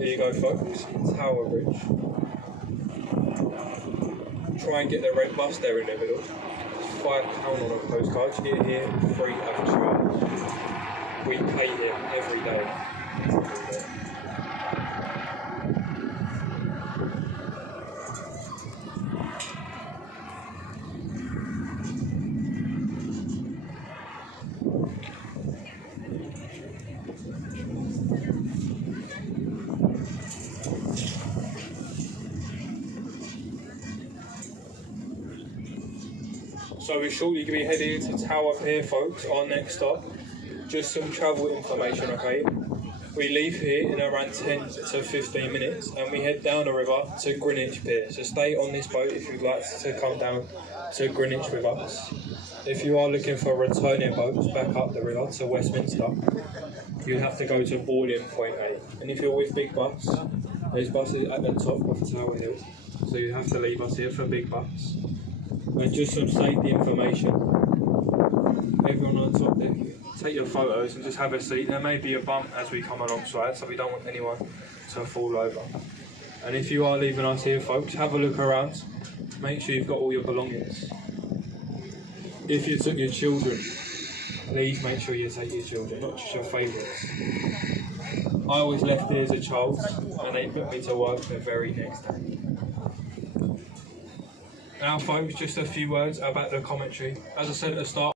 There you go, folks, Tower Bridge. Try and get the red bus there in the middle. It's £5 on a postcard. You get here free of charge. We pay here every day. So we're shortly going to be heading to Tower Pier, folks, our next stop. Just some travel information, okay? We leave here in around 10 to 15 minutes and we head down the river to Greenwich Pier. So stay on this boat if you'd like to come down to Greenwich with us. If you are looking for returning boats back up the river to Westminster, you have to go to boarding point A. And if you're with Big Bus, there's buses at the top of Tower Hill. So you have to leave us here for Big Bus. And just some safety information. Everyone on top there, take your photos and just have a seat. There may be a bump as we come alongside, so we don't want anyone to fall over. And if you are leaving us here, folks, have a look around. Make sure you've got all your belongings. If you took your children, please make sure you take your children, not just your favourites. I always left here as a child and they put me to work the very next day. Now folks, just a few words about the commentary. As I said at the start,